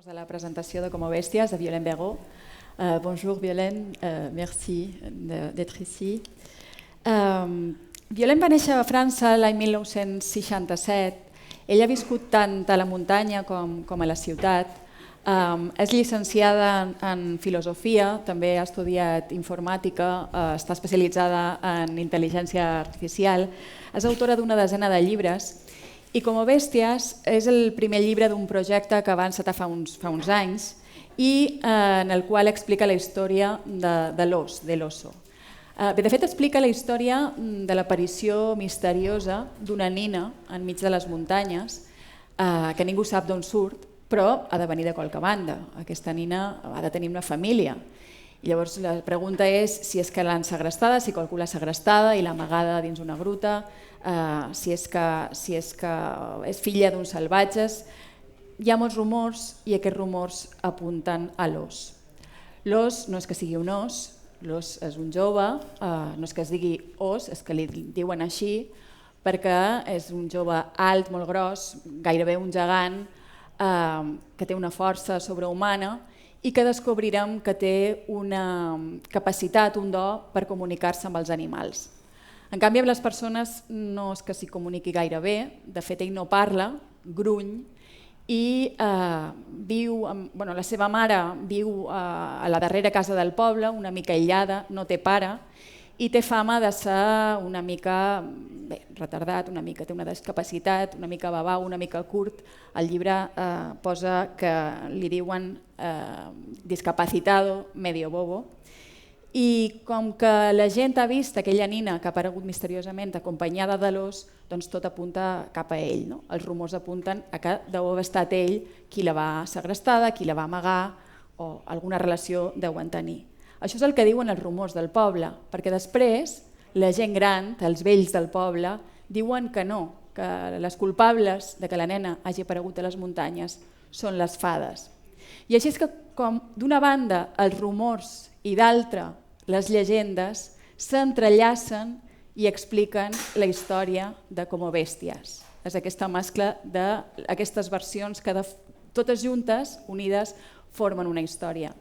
De la presentació de Como Bèsties de Violaine Béraud. Bonjour Violaine, merci d'être ici. Violaine va néixer a França l'any 1967. Ella ha viscut tant a la muntanya com a la ciutat. És llicenciada en filosofia, també ha estudiat informàtica, està especialitzada en intel·ligència artificial. És autora d'una desena de llibres. I Como Bèsties és el primer llibre d'un projecte que va encetar fa uns anys i en el qual explica la història de l'os, de l'oso. De fet, explica la història de l'aparició misteriosa d'una nina enmig de les muntanyes que ningú sap d'on surt, però ha de venir de qualque banda. Aquesta nina ha de tenir una família. I llavors la pregunta és si és que l'han segrestada, si qualcú l'ha segrestada i l'ha amagada dins una gruta, si és que és filla d'uns salvatges. Hi ha molts rumors i aquests rumors apunten a l'os. L'os no és que sigui un os, l'os és un jove, no és que es digui os, és que li diuen així perquè és un jove alt, molt gros, gairebé un gegant, que té una força sobrehumana i que descobrirem que té una capacitat, un do per comunicar-se amb els animals. En canvi, amb les persones no és que s'hi comuniqui gaire bé, de fet ell no parla, gruny, i la seva mare viu a la darrera casa del poble, una mica aïllada, no té pare, i té fama de ser una mica retardat, una mica té una discapacitat, una mica babau, una mica curt. El llibre posa que li diuen discapacitado medio bobo. I com que la gent ha vist aquella nina que ha aparegut misteriosament acompanyada de l'os, doncs tot apunta cap a ell. No? Els rumors apunten a que deu haver estat ell qui la va segrestada, qui la va amagar o alguna relació deuen tenir. Això és el que diuen els rumors del poble, perquè després la gent gran, els vells del poble, diuen que no, que les culpables de que la nena hagi aparegut a les muntanyes són les fades. I així és que com d'una banda els rumors i d'altra les llegendes s'entrellacen i expliquen la història de Como Bèsties. És aquesta mescla d'aquestes versions que totes juntes, unides, formen una història.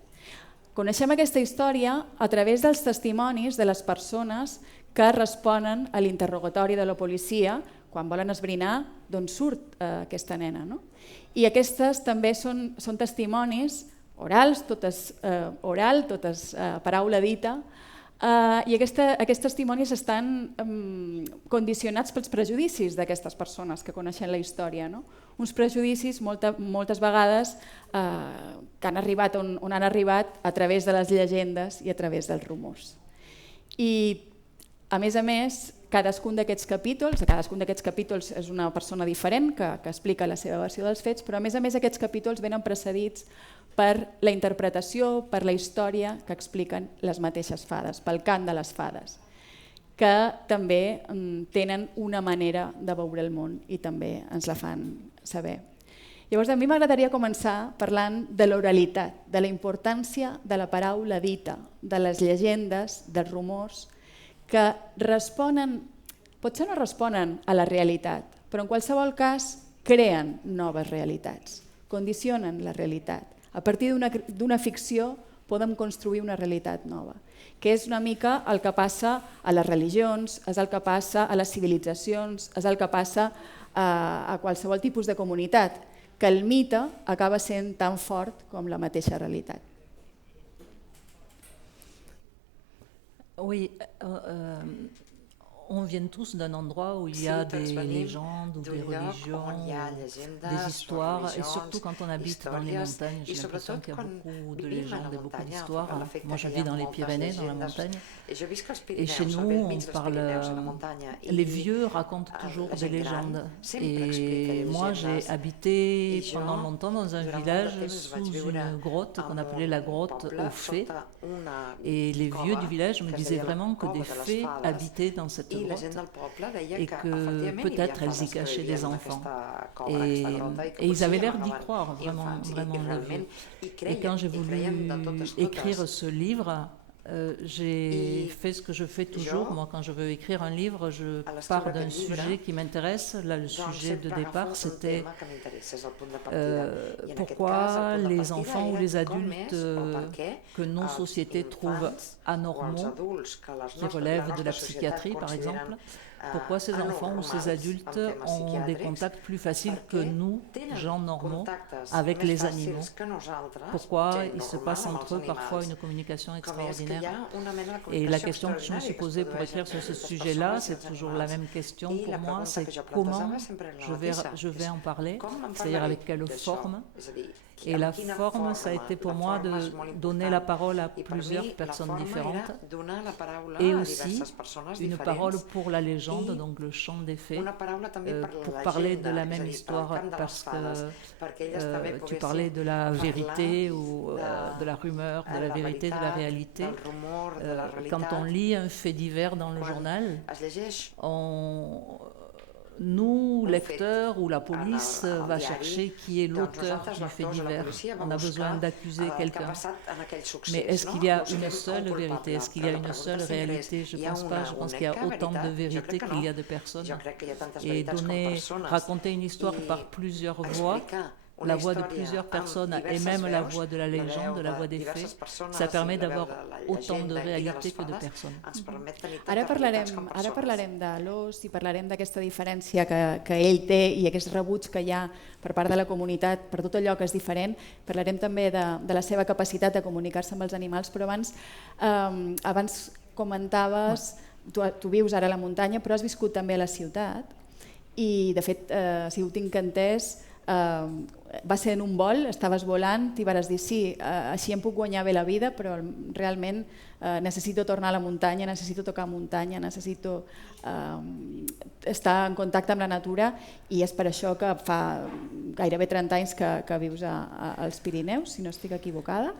Coneixem aquesta història a través dels testimonis de les persones que responen a l'interrogatori de la policia quan volen esbrinar d'on surt aquesta nena. I aquestes també són testimonis orals, totes paraula dita, i aquests testimonis estan condicionats pels prejudicis d'aquestes persones que coneixen la història. Uns prejudicis moltes vegades que han arribat on han arribat a través de les llegendes i a través dels rumors. I a més, cadascun d'aquests capítols és una persona diferent que explica la seva versió dels fets, però a més aquests capítols venen precedits per la interpretació, per la història que expliquen les mateixes fades, pel cant de les fades, que també tenen una manera de veure el món i també ens la fan saber. Llavors, a mi m'agradaria començar parlant de l'oralitat, de la importància de la paraula dita, de les llegendes, dels rumors, que responen, potser no responen a la realitat, però en qualsevol cas creen noves realitats, condicionen la realitat. A partir d'una ficció podem construir una realitat nova, que és una mica el que passa a les religions, és el que passa a les civilitzacions, és el que passa a qualsevol tipus de comunitat, que el mite acaba sent tan fort com la mateixa realitat. Oui, on vient tous d'un endroit où il y a des légendes ou des religions, des histoires, et surtout quand on habite dans les montagnes, j'ai l'impression qu'il y a beaucoup de légendes et beaucoup d'histoires. Moi, je vis dans les Pyrénées, dans la montagne, et chez nous, on parle. Les vieux racontent toujours des légendes. Et moi, j'ai habité pendant longtemps dans un village sous une grotte qu'on appelait la grotte aux fées. Et les vieux du village me disaient vraiment que des fées habitaient dans cette grotte et que peut-être elles y cachaient des enfants. Et ils avaient l'air d'y croire, vraiment les vieux. Et quand j'ai voulu écrire ce livre, J'ai fait ce que je fais toujours. Moi, quand je veux écrire un livre, je pars d'un sujet qui m'intéresse. Là, le sujet de départ, c'était pourquoi les enfants ou les adultes que nos sociétés trouvent anormaux, qui relèvent de la psychiatrie, par exemple, pourquoi ces enfants ou ces adultes ont des contacts plus faciles que nous, gens normaux, avec les animaux. Pourquoi il se passe entre eux parfois une communication extraordinaire. Et la question que je me suis posée pour écrire sur ce sujet-là, c'est toujours la même question pour moi, c'est comment je vais en parler, c'est-à-dire avec quelle forme. Et la forme, ça a été pour moi de donner la parole à plusieurs personnes différentes et aussi une parole pour la légende, donc le chant des fées, pour parler de la même histoire, parce que tu parlais de la vérité ou de la rumeur, de la vérité, de la réalité. Quand on lit un fait divers dans le journal, nous, lecteurs ou la police, va chercher qui est l'auteur du fait divers. On a besoin d'accuser quelqu'un. Mais est-ce qu'il y a une seule vérité? Est-ce qu'il y a une seule réalité? Je ne pense pas. Je pense qu'il y a autant de vérités qu'il y a de personnes. Et raconter une histoire par plusieurs voix, la voix de plusieurs personnes et même la voix de la légende, la voix des faits, ça permet d'avoir autant de réalité que de personnes. Ara parlarem de l'os i parlarem d'aquesta diferència que ell té i aquests rebuts que hi ha per part de la comunitat per tot allò que és diferent. Parlarem també de la seva capacitat de comunicar-se amb els animals, però abans comentaves, tu vius ara a la muntanya però has viscut també a la ciutat i de fet, si ho tinc entès, va ser en un vol, estaves volant, t'hi vas dir sí, així em puc guanyar bé la vida, però realment necessito tornar a la muntanya, necessito tocar muntanya, necessito estar en contacte amb la natura i és per això que fa gairebé 30 anys que vius als Pirineus, si no estic equivocada.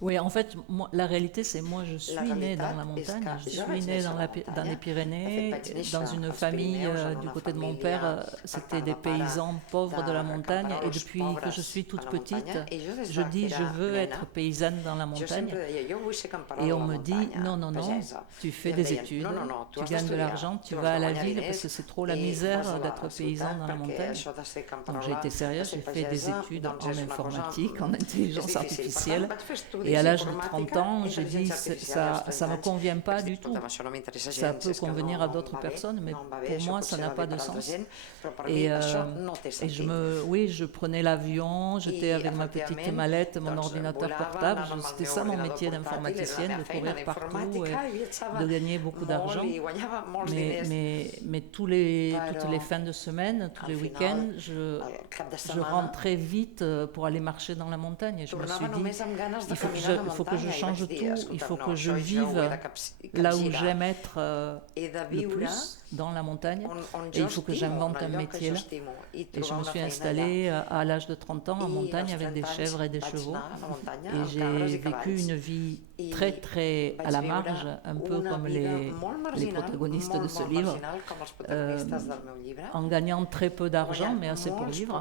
Oui, en fait, la réalité, c'est moi, je suis née dans la montagne, je suis née dans les Pyrénées, dans une famille du côté de mon père, c'était des paysans pauvres de la montagne, et depuis que je suis toute petite, je dis je veux être paysanne dans la montagne, et on me dit non, non, non, tu fais des études, tu gagnes de l'argent, tu vas à la ville parce que c'est trop la misère d'être paysan dans la montagne. Donc j'ai été sérieuse, j'ai fait des études en informatique, en intelligence artificielle. Et à l'âge de 30 ans, j'ai dit ça ne me convient pas du tout. Ça peut convenir à d'autres personnes, mais pour moi, ça n'a pas de sens. Et je prenais l'avion, j'étais avec ma petite mallette, mon ordinateur portable. C'était ça mon métier d'informaticienne, de courir partout et de gagner beaucoup d'argent. Mais toutes les fins de semaine, tous les week-ends, je rentrais vite pour aller marcher dans la montagne. Et je me suis dit, il faut que je change tout, il faut que je vive là où j'aime être le plus, dans la montagne, et il faut que j'invente un métier là. Et je me suis installée à l'âge de 30 ans en montagne avec des chèvres et des chevaux, et j'ai vécu une vie très très à la marge, un peu comme les protagonistes de ce livre, en gagnant très peu d'argent mais assez pour vivre,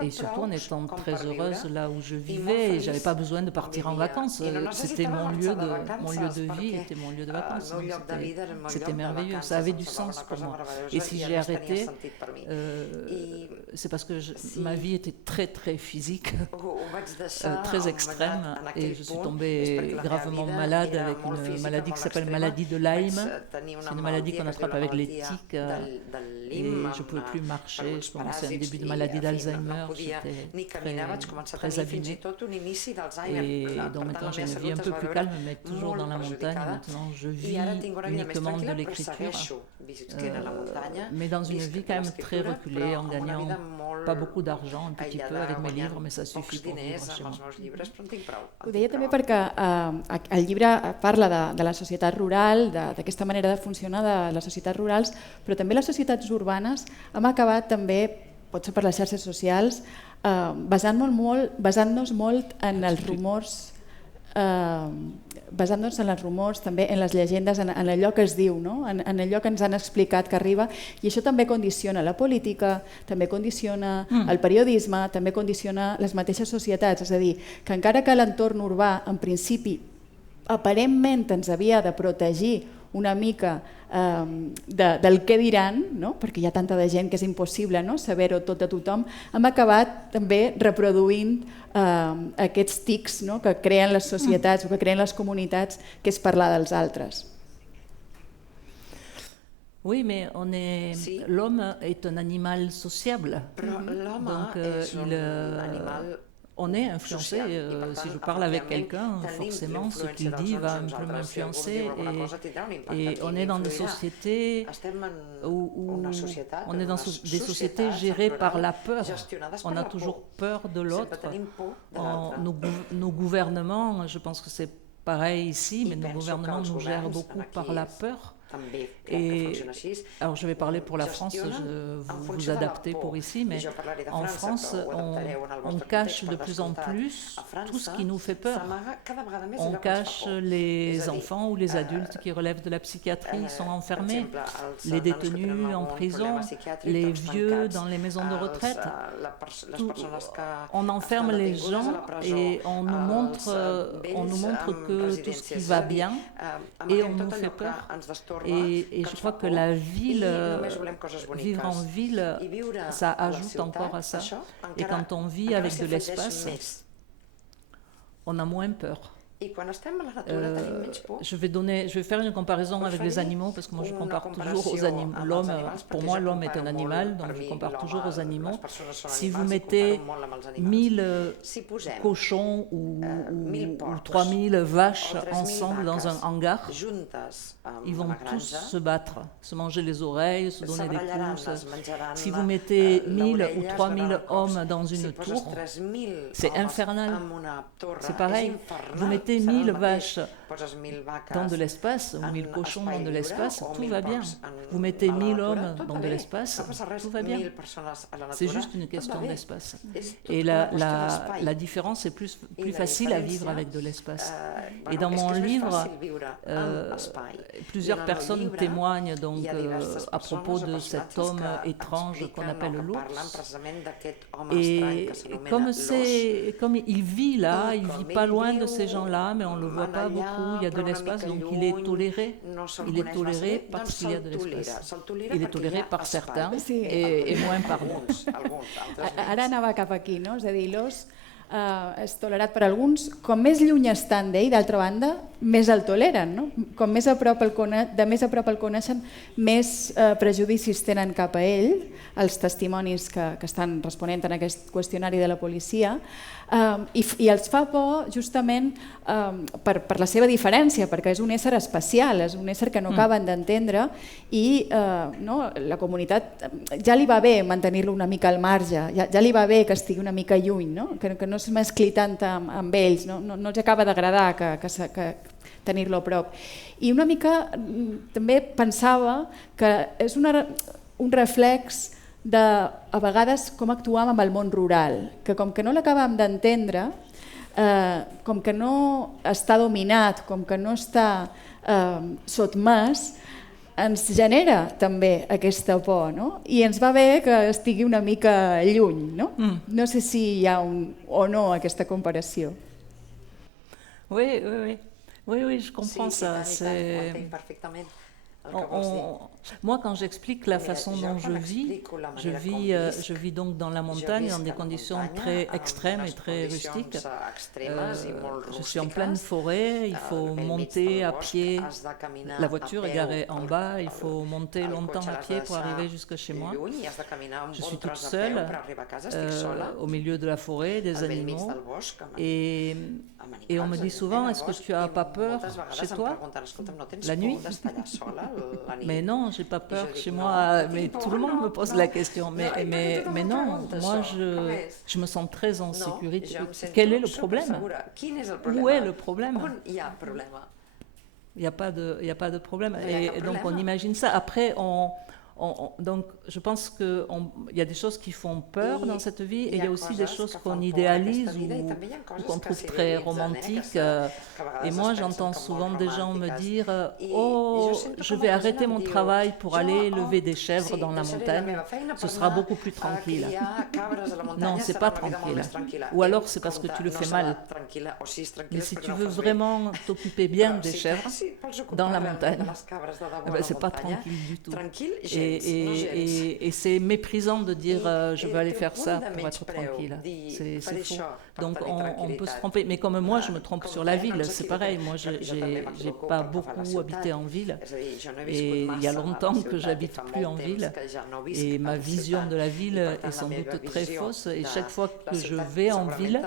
et surtout en étant très heureuse là où je vivais, et j'avais pas besoin de partir en vacances, c'était mon lieu de vie, était mon lieu de vacances, donc c'était merveilleux, ça avait du sens pour moi. Et si j'ai arrêté, c'est parce que ma vie était très très physique, très extrême, et je suis tombée gravement malade avec une maladie qui s'appelle maladie de Lyme. C'est une maladie qu'on attrape avec les tiques, et je ne pouvais plus marcher. Je commençais un début de maladie d'Alzheimer, j'étais très abîmée. Et donc maintenant j'ai une vie un peu plus calme, mais toujours dans la montagne. Maintenant je vis uniquement de l'écriture, mais dans une vie quand même très reculée, en gagnant pas beaucoup d'argent, un petit peu avec mes livres, mais ça suffit pour vivre chez moi. Ho deia també perquè el llibre parla de la societat rural, d'aquesta manera de funcionar de les societats rurals, però també les societats urbanes hem acabat també, potser per les xarxes socials, basant-nos molt en els rumors, basant-nos en els rumors, també en les llegendes, en allò que es diu, no? En allò que ens han explicat que arriba, i això també condiciona la política, també condiciona el periodisme, també condiciona les mateixes societats, és a dir, que encara que l'entorn urbà en principi aparentment ens havia de protegir una mica del què diran, no? Perquè hi ha tanta de gent que és impossible, no? Saber-ho tot de tothom, hem acabat també reproduint aquests tics, no? Que creen les societats o que creen les comunitats, que és parlar dels altres. Oui, mais l'homme est un animal sociable. Donc, on est influencé. Si je parle avec quelqu'un, forcément, ce qu'il dit va un peu m'influencer. Et on est dans des sociétés où on est dans des sociétés gérées par la peur. On a toujours peur de l'autre. Nos gouvernements, je pense que c'est pareil ici, mais nos gouvernements nous gèrent beaucoup par la peur. Et alors je vais parler pour la France, vous vous adaptez pour ici, mais en France, on cache de plus en plus tout ce qui nous fait peur. On cache les enfants ou les adultes qui relèvent de la psychiatrie, ils sont enfermés, les détenus en prison, les vieux dans les maisons de retraite. On enferme les gens et on nous montre que tout ce qui va bien et on nous fait peur. Et je crois que la ville, vivre en ville, ça ajoute encore à ça. Et quand on vit avec de l'espace, on a moins peur. Je vais faire une comparaison avec les animaux parce que moi je compare toujours aux animaux. Pour moi, l'homme est un animal, donc je compare toujours aux animaux. Si vous mettez 1000 cochons ou 3000 vaches ensemble dans un hangar, ils vont tous se battre, se manger les oreilles, se donner des coups. Si vous mettez 1000 ou 3000 hommes dans une tour, c'est infernal. C'est pareil. Vous mettez 1000 vaches dans de l'espace, ou 1000 cochons dans de l'espace, tout va bien. Vous mettez 1000 hommes dans de l'espace, tout va bien. C'est juste une question d'espace. Et la différence est plus facile à vivre avec de l'espace. Et dans mon livre, plusieurs personnes témoignent donc à propos de cet homme étrange qu'on appelle l'ours. Et comme il vit là, il vit pas loin de ces gens-là, mais on ne le voit pas beaucoup, il y a de l'espace, donc il est toléré. Il est toléré parce qu'il y a de l'espace. Il est toléré par certains et moins par d'autres. Ara anava cap aquí, no? És a dir, l'os és tolerat per alguns, com més lluny estan d'ell, d'altra banda, més el toleren, no? Com més a prop el coneixen, més prejudicis tenen cap a ell, els testimonis que estan responent en aquest qüestionari de la policia, i els fa por justament per la seva diferència, perquè és un ésser especial, és un ésser que no acaben d'entendre i la comunitat ja li va bé mantenir-lo una mica al marge, ja li va bé que estigui una mica lluny, que no es mescli tant amb ells, no els acaba d'agradar que tenir-lo a prop. I una mica també pensava que és un reflex de, a vegades, com actuam amb el món rural, que com que no l'acabem d'entendre, com que no està dominat, com que no està sotmès, ens genera també aquesta por, no? I ens va bé que estigui una mica lluny, no? No sé si hi ha o no aquesta comparació. Oui, je comprends ça. Moi, quand j'explique la façon dont je vis donc dans la montagne, dans des conditions très extrêmes et très rustiques. Je suis en pleine forêt, il faut monter à pied, la voiture est garée en bas, il faut monter longtemps à pied pour arriver jusque chez moi. Je suis toute seule au milieu de la forêt, des animaux, et on me dit souvent, est-ce que tu n'as pas peur chez toi la nuit? Mais non, j'ai pas peur chez moi, mais tout le monde me pose la question. Mais non, moi je me sens très en sécurité. Quel est le problème? Où est le problème? Il n'y a pas de problème. Et donc on imagine ça. Après, on Donc, je pense qu'il y a des choses qui font peur dans cette vie et il y a aussi des choses qu'on idéalise ou qu'on trouve très romantiques. Et moi, j'entends souvent des gens me dire « Oh, je vais arrêter mon travail pour aller lever des chèvres dans la montagne, ce sera beaucoup plus tranquille. » Non, c'est pas tranquille. Ou alors c'est parce que tu le fais mal. Mais si tu veux vraiment t'occuper bien des chèvres dans la montagne, c'est pas tranquille du tout. Et c'est méprisant de dire je vais aller faire ça pour être tranquille. C'est faux. Donc on peut se tromper. Mais comme moi, je me trompe sur la ville, c'est pareil. Moi, j'ai pas beaucoup habité en ville. Et il y a longtemps que j'habite plus en ville. Et ma vision de la ville est sans doute très fausse. Et chaque fois que je vais en ville,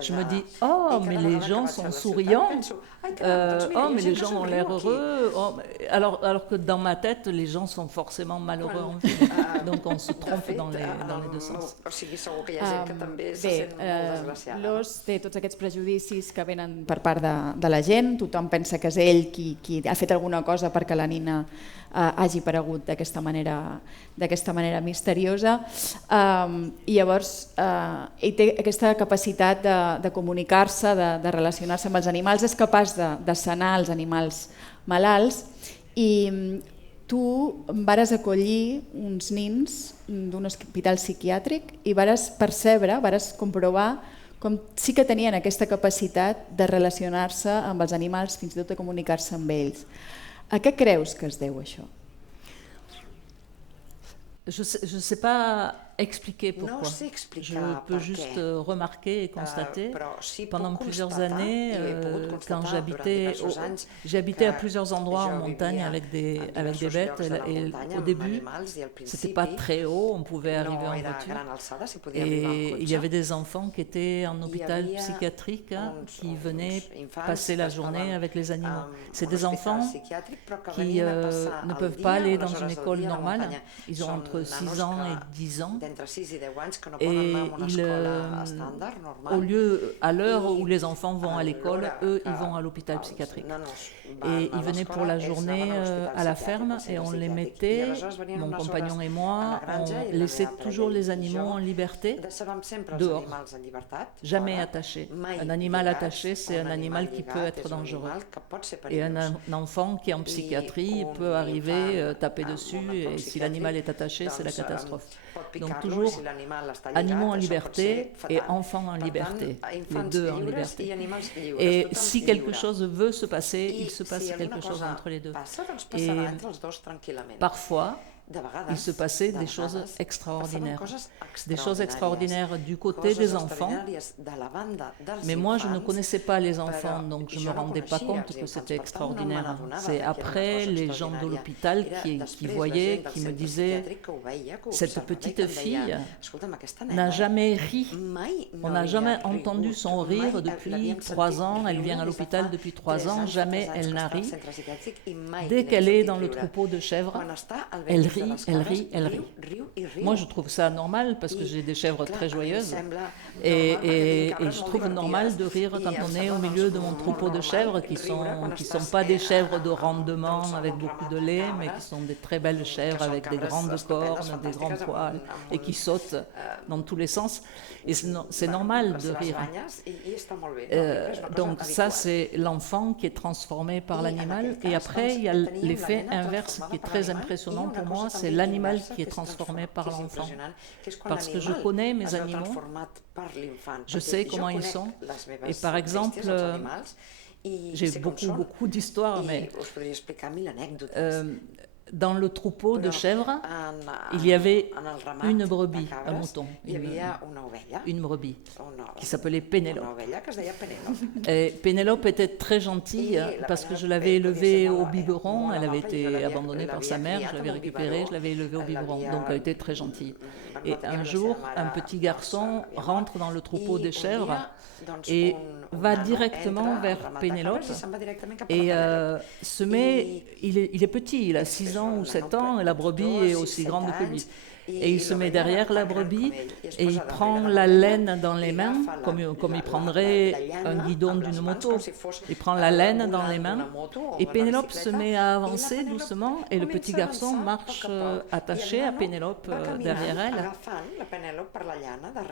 je me dis oh, mais les gens sont souriants. Oh, mais les gens ont l'air heureux. Oh, alors que dans ma tête, les gens sont forcément malheureux en ville. Donc on se trompe dans les deux sens. L'Os té tots aquests prejudicis que venen per part de la gent, tothom pensa que és ell qui ha fet alguna cosa perquè la nina hagi aparegut d'aquesta manera misteriosa, i llavors ell té aquesta capacitat de comunicar-se, de relacionar-se amb els animals, és capaç de sanar els animals malalts, i tu vares acollir uns nins d'un hospital psiquiàtric i vares percebre, vares comprovar com sí que tenien aquesta capacitat de relacionar-se amb els animals, fins i tot de comunicar-se amb ells. A què creus que es deu això? Je ne sais pas expliquer pourquoi. Je peux juste remarquer et constater. Pendant plusieurs années, quand j'habitais à plusieurs endroits en montagne avec des bêtes, et au début, c'était pas très haut, on pouvait arriver en voiture. Et il y avait des enfants qui étaient en hôpital psychiatrique, qui venaient passer la journée avec les animaux. C'est des enfants qui ne peuvent pas aller dans une école normale. Ils ont entre 6 ans et 10 ans. Et à l'heure où les enfants vont à l'école, eux, ils vont à l'hôpital psychiatrique. Et ils venaient pour la journée à la ferme et on les mettait, mon compagnon et moi, on laissait toujours les animaux en liberté, dehors, jamais attachés. Un animal attaché, c'est un animal qui peut être dangereux. Et un enfant qui est en psychiatrie peut arriver, taper dessus, et si l'animal est attaché, c'est la catastrophe. Donc toujours animaux en liberté et enfants en liberté, les deux en liberté. Et si quelque chose veut se passer, il se passe quelque chose entre les deux. Et parfois, il se passait des choses extraordinaires. Des choses extraordinaires du côté des enfants. Mais moi, je ne connaissais pas les enfants, donc je ne me rendais pas compte que c'était extraordinaire. C'est après les gens de l'hôpital qui voyaient, qui me disaient « Cette petite fille n'a jamais ri. On n'a jamais entendu son rire depuis 3 ans. Elle vient à l'hôpital depuis 3 ans. Jamais elle n'a ri. Dès qu'elle est dans le troupeau de chèvres, elle rit. Elle rit. Moi, je trouve ça normal parce que j'ai des chèvres très joyeuses et je trouve normal de rire quand on est au milieu de mon troupeau de chèvres qui sont pas des chèvres de rendement avec beaucoup de lait, mais qui sont des très belles chèvres avec des grandes cornes, des grands poils et qui sautent dans tous les sens. Et c'est normal de rire. Donc ça, c'est l'enfant qui est transformé par l'animal. Et après, il y a l'effet inverse qui est très impressionnant pour moi, c'est l'animal qui est transformé par l'enfant. Parce que je connais mes animaux, je sais comment ils sont. Et par exemple, j'ai beaucoup d'histoires, mais dans le troupeau de chèvres, il y avait une brebis, un mouton, une brebis, qui s'appelait Pénélope. Et Pénélope était très gentille parce que je l'avais élevée au biberon, elle avait été abandonnée par sa mère, je l'avais récupérée, je l'avais élevée au biberon, donc elle était très gentille. Et un jour, un petit garçon rentre dans le troupeau des chèvres et va directement vers Pénélope et il est petit, il a 6 ans. ans ou 7 ans et la brebis est aussi grande que lui. Et il se met derrière la brebis et il prend la laine dans les mains, comme il prendrait un guidon d'une moto. Il prend la laine dans les mains et Pénélope se met à avancer doucement et le petit garçon marche attaché à Pénélope derrière elle.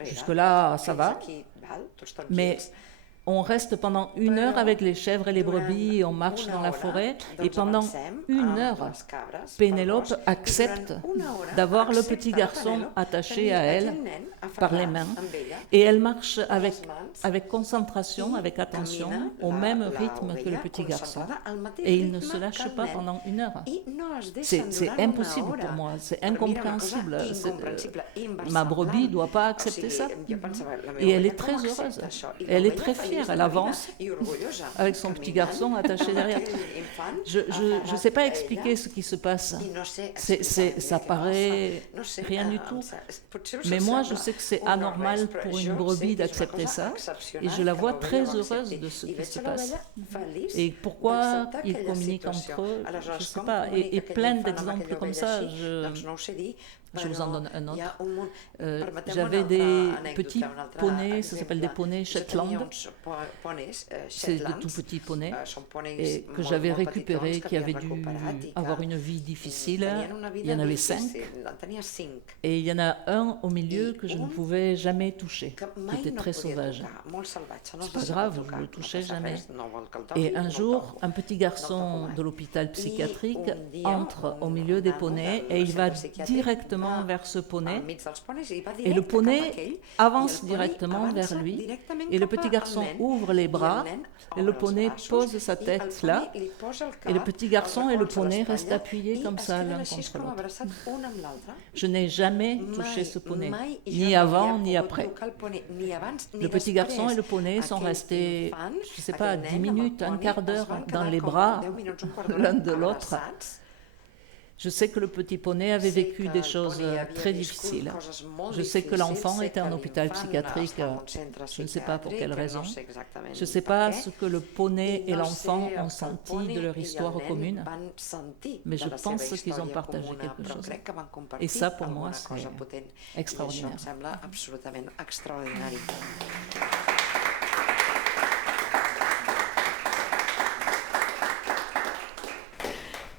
Jusque-là, ça va. Mais on reste pendant 1 heure avec les chèvres et les brebis, on marche dans la forêt et pendant 1 heure, Pénélope accepte d'avoir le petit garçon attaché à elle par les mains et elle marche avec concentration, avec attention, au même rythme que le petit garçon et il ne se lâche pas pendant 1 heure. C'est impossible pour moi, c'est incompréhensible. Ma brebis ne doit pas accepter ça et elle est très heureuse, elle est très fière. Elle avance avec son petit garçon attaché derrière. Je ne sais pas expliquer ce qui se passe. Ça paraît rien du tout. Mais moi, je sais que c'est anormal pour une brebis d'accepter ça. Et je la vois très heureuse de ce qui se passe. Et pourquoi ils communiquent entre eux, je ne sais pas. Et plein d'exemples comme ça. Je vous en donne un autre. J'avais des petits poneys, ça s'appelle des poneys Shetland. C'est de tout petits poneys et que j'avais récupérés, qui avaient dû avoir une vie difficile. Il y en avait 5. Et il y en a un au milieu que je ne pouvais jamais toucher, qui était très sauvage. C'est pas grave, je ne le touchais jamais. Et un jour, un petit garçon de l'hôpital psychiatrique entre au milieu des poneys et il va directement vers ce poney et le poney avance directement vers lui et le petit garçon ouvre les bras et le poney pose sa tête là et le petit garçon et le poney restent appuyés comme ça l'un contre l'autre. Je n'ai jamais touché ce poney, ni avant ni après. Le petit garçon et le poney sont restés, je ne sais pas, 10 minutes, un quart d'heure dans les bras l'un de l'autre. Je sais que le petit poney avait vécu des choses très difficiles. Je sais que l'enfant était en hôpital psychiatrique, je ne sais pas pour quelle raison. Je ne sais pas ce que le poney et l'enfant ont senti de leur histoire commune, mais je pense qu'ils ont partagé quelque chose. Et ça, pour moi, c'est extraordinaire.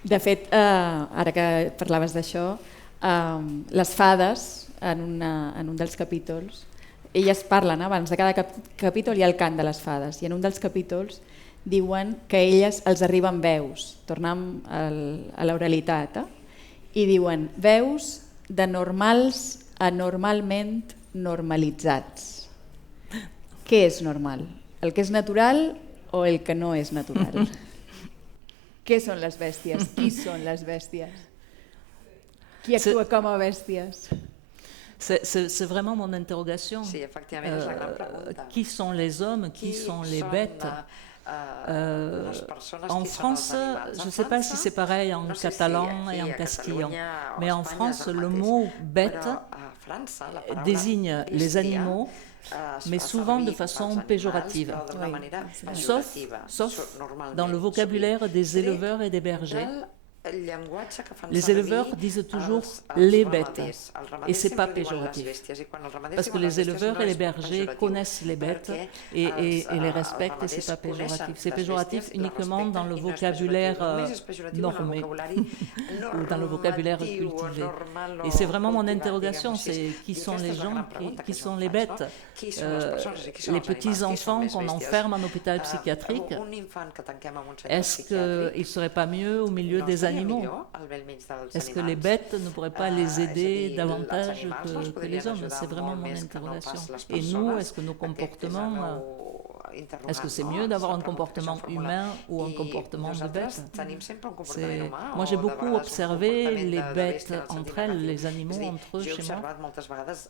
De fet, ara que parlaves d'això, les fades, en un dels capítols, elles parlen, abans de cada capítol hi ha el cant de les fades, i en un dels capítols diuen que a elles els arriben veus, tornem a l'oralitat, i diuen veus de normals a normalment normalitzats. Què és normal? El que és natural o el que no és natural? Què són les bèsties? Qui són les bèsties? Qui actua com a bèsties? C'est vraiment mon interrogation. Qui sont les hommes? Qui sont les bêtes? En France, je ne sais pas si c'est pareil en catalan et en castillan, mais en France, le mot bête désigne les animaux, mais souvent de façon péjorative, sauf dans le vocabulaire des éleveurs et des bergers. Les éleveurs disent toujours les bêtes et ce n'est pas péjoratif parce que les éleveurs et les bergers connaissent les bêtes et les respectent et ce n'est pas péjoratif. C'est péjoratif uniquement dans le vocabulaire normé ou dans le vocabulaire cultivé. Et c'est vraiment mon interrogation, c'est qui sont les gens, qui sont les bêtes, les petits-enfants qu'on enferme en hôpital psychiatrique. Est-ce qu'il ne serait pas mieux au milieu des animaux? Est-ce que les bêtes ne pourraient pas les aider davantage que les hommes? C'est vraiment mon interrogation. Et nous, est-ce que nos comportements... Est-ce que c'est mieux d'avoir un comportement humain ou un comportement de bête? Moi, j'ai beaucoup observé les bêtes entre elles, les animaux entre eux chez moi.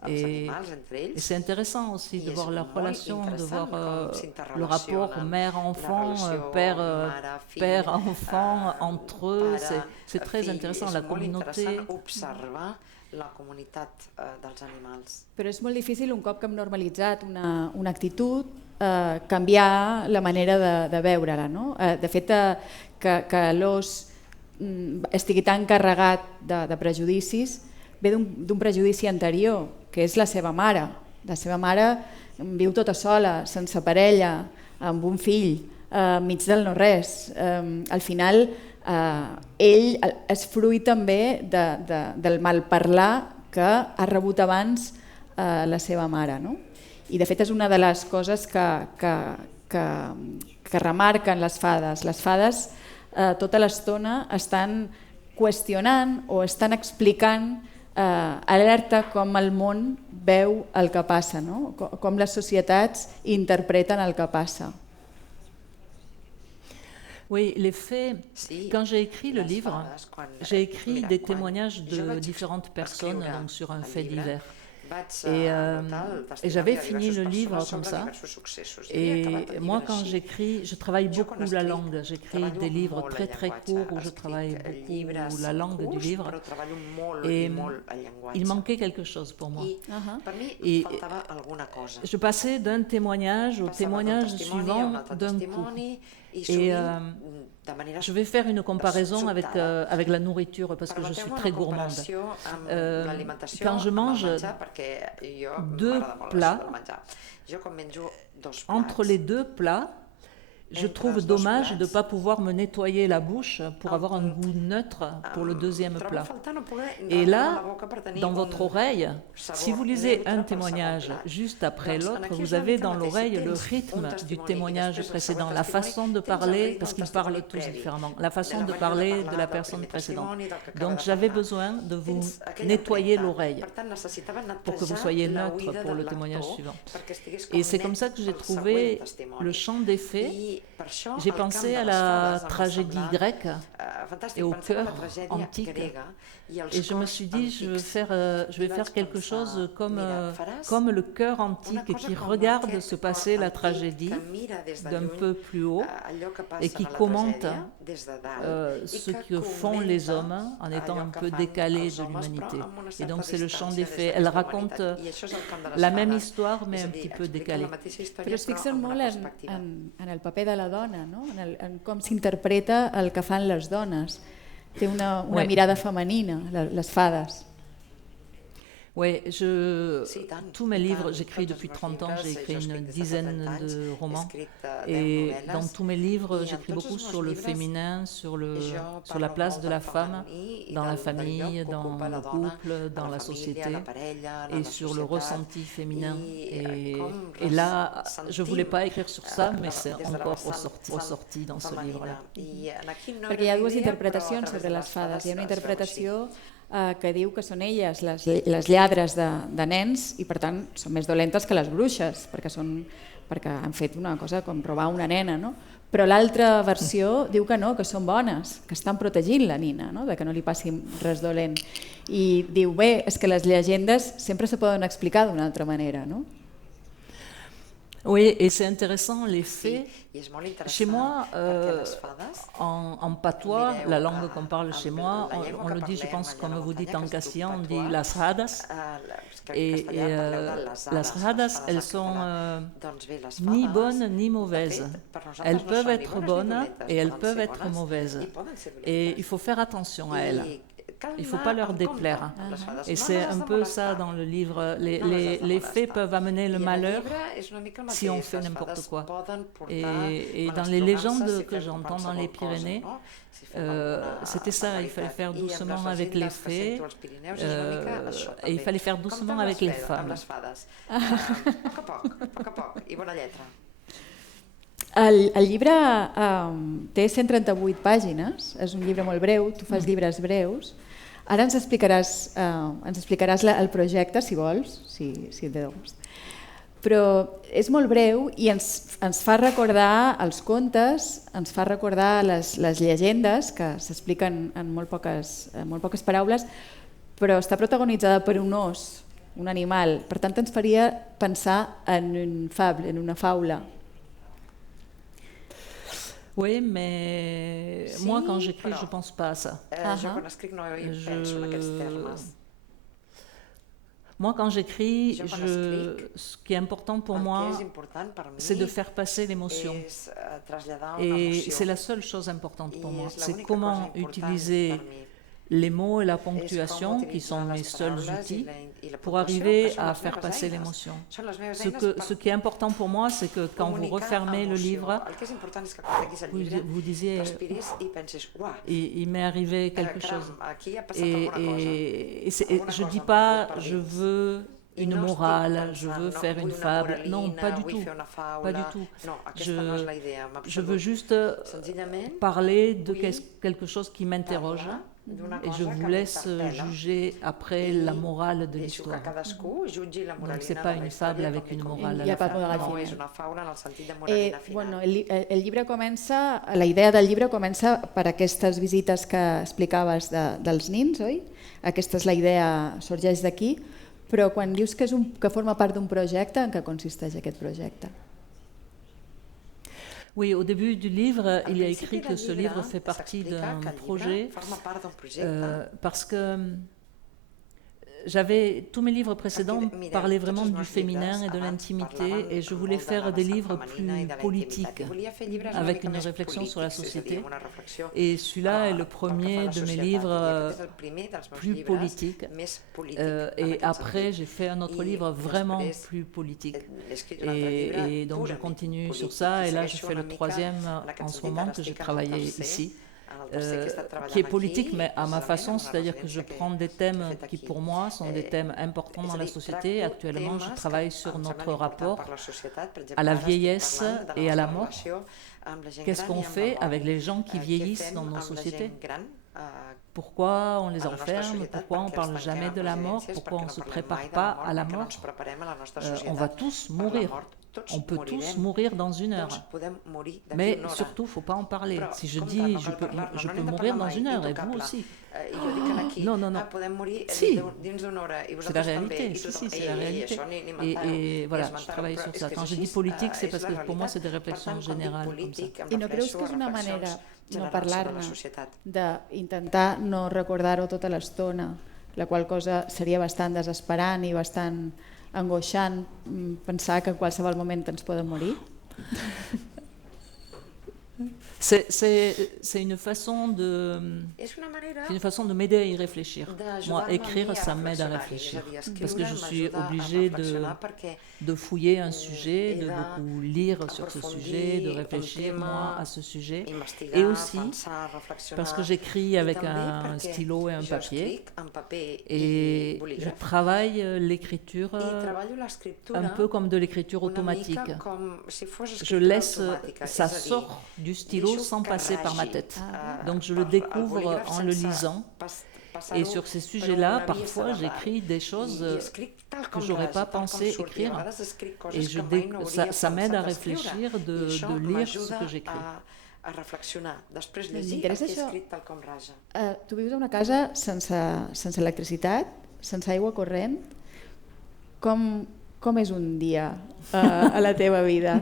Et c'est intéressant aussi de voir leur relation, de voir le rapport mère-enfant, père-enfant entre eux. C'est très intéressant, la communauté. Però és molt difícil, un cop que hem normalitzat una actitud, canviar la manera de veure-la. No? De fet, que l'ós estigui tan carregat de prejudicis ve d'un prejudici anterior, que és la seva mare. La seva mare viu tota sola, sense parella, amb un fill, mig del no res. Al final, ell és fruit també del malparlar que ha rebut abans la seva mare. No? I de fet és una de les coses que remarquen les fades. Les fades tota l'estona estan qüestionant o estan explicant alerta com el món veu el que passa, no? Com les societats interpreten el que passa. Oui, les faits, quand j'ai écrit le livre, j'ai écrit des témoignages de différentes personnes donc sur un fait divers. Et j'avais fini le livre comme ça. Et moi, quand j'écris, je travaille beaucoup la langue. J'écris des livres très très courts où je travaille beaucoup la langue du livre. Et il manquait quelque chose pour moi. Et je passais d'un témoignage au témoignage suivant d'un coup. Et je vais faire une comparaison avec la nourriture parce que je suis très gourmande. Quand je mange 2 plats, entre les 2 plats, je trouve dommage de ne pas pouvoir me nettoyer la bouche pour avoir un goût neutre pour le deuxième plat. Et là, dans votre oreille, si vous lisez un témoignage juste après l'autre, vous avez dans l'oreille le rythme du témoignage précédent, la façon de parler, parce qu'ils parlent tous différemment, la façon de parler de la personne précédente. Donc j'avais besoin de vous nettoyer l'oreille pour que vous soyez neutre pour le témoignage suivant. Et c'est comme ça que j'ai trouvé le champ des faits. J'ai pensé à la tragédie grecque et au cœur antique. Et je me suis dit, je vais faire quelque chose comme le cœur antique qui regarde se passer la tragédie d'un peu plus haut et qui commente ce que font les hommes en étant un peu décalés de l'humanité. Et donc c'est le champ des faits. Elle raconte la même histoire mais un petit peu décalée. Però es fixen molt en el paper de la dona, no? En com s'interpreta el que fan les dones. Té una mirada femenina, les fades. Oui, tous mes livres, j'écris depuis 30 ans, j'ai écrit une dizaine de romans. Et dans tous mes livres, j'écris beaucoup sur le féminin, sur la place de la femme dans la famille, dans le couple, dans la société, et sur le ressenti féminin. Et là, je ne voulais pas écrire sur ça, mais c'est encore ressorti dans ce livre-là. Perquè hi ha 2 interpretacions sobre les fades. Hi ha una interpretació que diu que són elles les lladres de nens i per tant són més dolentes que les bruixes perquè han fet una cosa com robar una nena, no? Però l'altra versió diu que no, que són bones, que estan protegint la nina, no? De que no li passi res dolent. I diu, bé, és que les llegendes sempre se poden explicar d'una altra manera, no? Oui, et c'est intéressant, les faits. Chez moi, en patois, la langue qu'on parle chez moi, on le dit, je pense, comme vous dites en castillan, on dit las hadas. Et las hadas, elles sont ni bonnes ni mauvaises. Elles peuvent être bonnes et elles peuvent être mauvaises. Et il faut faire attention à elles. Il ne faut pas leur déplaire. Et c'est un peu ça dans le livre. Les faits peuvent amener le malheur si on fait n'importe quoi. Et dans les légendes que j'entends dans les Pyrénées, c'était ça, il fallait faire doucement avec les faits et il fallait faire doucement avec les femmes. El llibre té 138 pàgines, és un llibre molt breu, tu fas llibres breus. Ara ens explicaràs el projecte, si vols, si et ve de gust. Però és molt breu i ens fa recordar els contes, ens fa recordar les llegendes que s'expliquen en molt poques paraules, però està protagonitzada per un os, un animal. Per tant, ens faria pensar en un fable, en una faula. Oui, mais moi, quand j'écris, je ne pense pas à ça. Moi, quand j'écris, ce qui est important pour moi, c'est de faire passer l'émotion. Et c'est la seule chose importante pour moi. C'est comment utiliser les mots et la ponctuation, qui sont mes seuls outils, pour arriver à faire passer l'émotion. Ce qui est important pour moi, c'est que quand vous refermez le livre, vous disiez il m'est arrivé quelque chose. Et je ne dis pas je veux une morale, je veux faire une fable. Non, pas du tout. Pas du tout. Je veux juste parler de quelque chose qui m'interroge. Et je vous laisse juger après la morale de l'histoire. Donc c'est pas une fable avec une morale. Il n'y a pas de morale final. El llibre comença, la idea del llibre comença per aquestes visites que explicaves dels nins, oi? Aquesta és la idea, sorgeix d'aquí, però quan dius que forma part d'un projecte, en què consisteix aquest projecte? Oui, au début du livre, il y a écrit que ce livre fait partie d'un projet parce que tous mes livres précédents parlaient vraiment du féminin et de l'intimité et je voulais faire des livres plus politiques avec une réflexion sur la société et celui-là est le premier de mes livres plus politiques et après j'ai fait un autre livre vraiment plus politique et donc je continue sur ça et là je fais le troisième en ce moment que j'ai travaillé ici. Qui est politique, mais à ma façon, c'est-à-dire que je prends des thèmes qui, pour moi, sont des thèmes importants dans la société. Actuellement, je travaille sur notre rapport à la vieillesse et à la mort. Qu'est-ce qu'on fait avec les gens qui vieillissent dans nos sociétés ? Pourquoi on les enferme? Pourquoi on ne parle jamais de la mort? Pourquoi on ne se prépare pas à la mort? On va tous mourir. On peut tous mourir dans 1 heure. Mais surtout, il ne faut pas en parler. Si je dis je peux mourir dans 1 heure, et vous aussi. Non, non, non. Si, c'est la réalité. Si, c'est la réalité. Et voilà, je travaille sur ça. Quand je dis politique, c'est parce que pour moi, c'est des réflexions générales comme ça. I no creus que és una manera no parlar-ne, d'intentar no recordar-ho tota l'estona, la qual cosa seria bastant desesperant i bastant angoixant pensar que en qualsevol moment ens poden morir? C'est une façon de m'aider à y réfléchir. Moi, écrire, ça m'aide à réfléchir. Parce que je suis obligée de fouiller un sujet, de beaucoup lire sur ce sujet, de réfléchir, moi, à ce sujet. Et aussi, parce que j'écris avec un stylo et un papier. Et je travaille l'écriture un peu comme de l'écriture automatique. Je laisse, ça sort du stylo sans passer par ma tête. Donc je le découvre en le lisant. Et sur ces sujets-là, parfois j'écris des choses que je n'aurais pas pensé écrire. Et ça m'aide à réfléchir, de lire ce que j'écris. M'interessa això. Tu vius a una casa sense electricitat, sense aigua corrent. Com és un dia a la teva vida?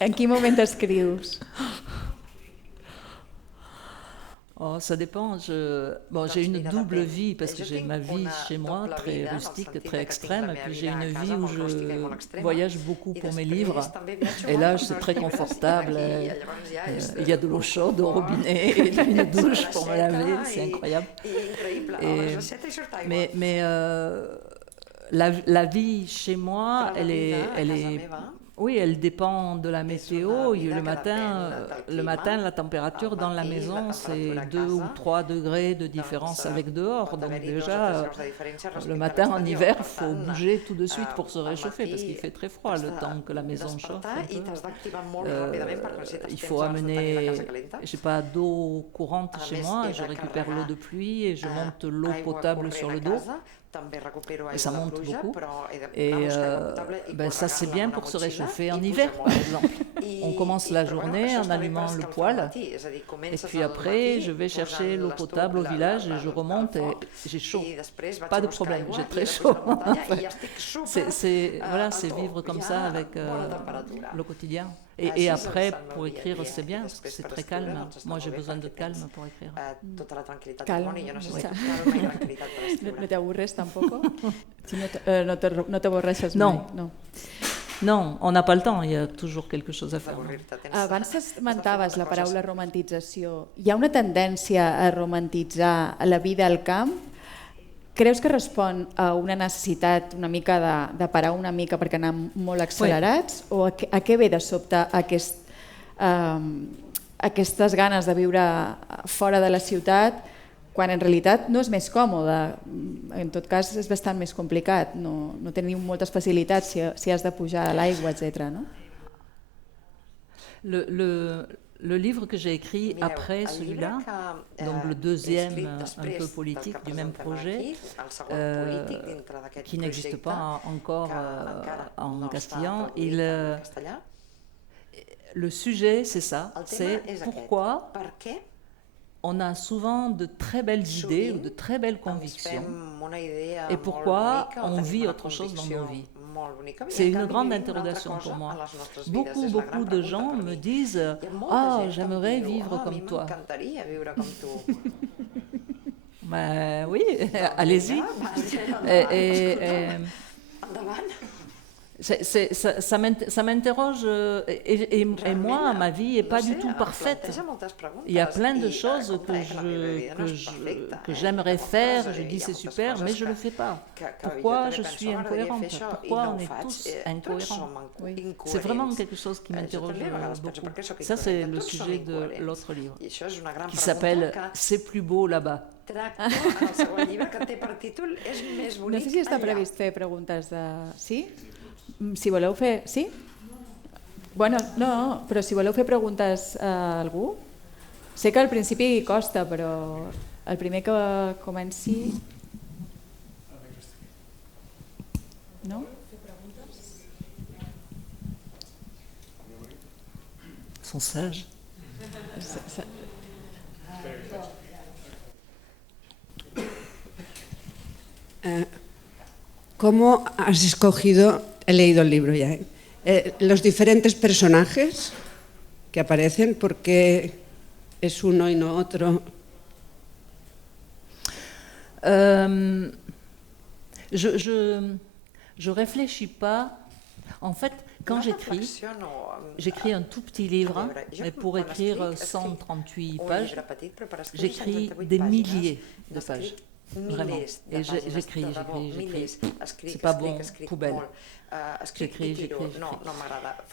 En quin moment escrius? Oh, ça dépend. J'ai une double vie parce que j'ai ma vie chez moi très rustique, très extrême. Et puis j'ai une vie où je voyage beaucoup pour mes livres. Et là, c'est très confortable. Il y a de l'eau chaude au robinet et une douche pour me laver. C'est incroyable. Mais la vie chez moi, elle est oui, elle dépend de la météo. Le matin, la température dans la maison, c'est 2 ou 3 degrés de différence avec dehors. Donc déjà, le matin en hiver, il faut bouger tout de suite pour se réchauffer parce qu'il fait très froid le temps que la maison chauffe. Il faut amener, j'ai pas d'eau courante chez moi, je récupère l'eau de pluie et je monte l'eau potable sur le dos. Et ça monte beaucoup. Et ça, c'est bien pour se réchauffer en hiver, par exemple. On commence la journée en allumant le poêle. Et puis après, je vais chercher l'eau potable au village et je remonte et j'ai chaud. Pas de problème, j'ai très chaud. C'est vivre comme ça avec le quotidien. Et après, pour écrire, c'est bien, parce que c'est très calme. Moi, j'ai besoin de calme pour écrire. Calme, no t'avorres tampoc. tampoco? Si no t'avorreixes mai? No. Non, on n'a pas le temps, il y a toujours quelque chose à faire. Abans esmentaves la paraula romantització. Hi ha una tendència a romantitzar la vida al camp? Creus que respon a una necessitat una mica de parar una mica perquè anem molt accelerats? O a què ve de sobte aquestes ganes de viure fora de la ciutat quan en realitat no és més còmode? En tot cas és bastant més complicat, no teniu moltes facilitats si has de pujar a l'aigua, etc. No? Le livre que j'ai écrit après celui-là, donc le deuxième un peu politique du même projet, qui n'existe pas encore en castillan, le sujet c'est ça, c'est pourquoi on a souvent de très belles idées ou de très belles convictions et pourquoi on vit autre chose dans nos vies. C'est une grande interrogation pour moi. Beaucoup de gens me disent « Ah, j'aimerais vivre comme toi ». Ben oui, allez-y. Ça m'interroge et moi, ma vie n'est pas du tout parfaite. Il y a plein de choses que j'aimerais faire, je dis c'est super, mais je ne le fais pas. Pourquoi je suis incohérente? Pourquoi on est tous incohérents? Oui. C'est vraiment quelque chose qui m'interroge beaucoup. Ça, c'est le sujet de l'autre livre, qui s'appelle « C'est plus beau là-bas ». No sé si està previst fer preguntes de... Sí? Si voleu fer... Sí? Bueno, no, però si voleu fer preguntes a algú... Sé que al principi costa, però el primer que comenci... No? Sont sages. ¿Cómo has escogido, he leído el libro ya, los diferentes personajes que aparecen? ¿Por qué es uno y no otro? Je réfléchis pas. En fait, quand j'écris un tout petit livre, mais pour écrire 138 pages, j'écris des milliers de pages. Vraiment. Et j'écris. C'est pas bon, poubelle. J'écris.